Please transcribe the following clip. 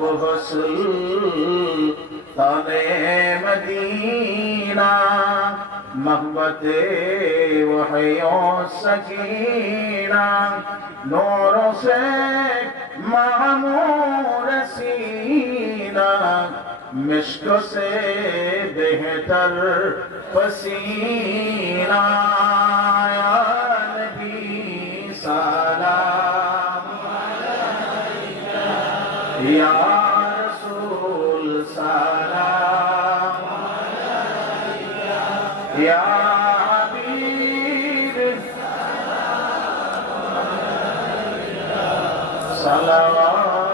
مدینہ محبت سکینہ نور سے محمود नसीना مشک سے بہتر پسینا सोल सर या वीर सला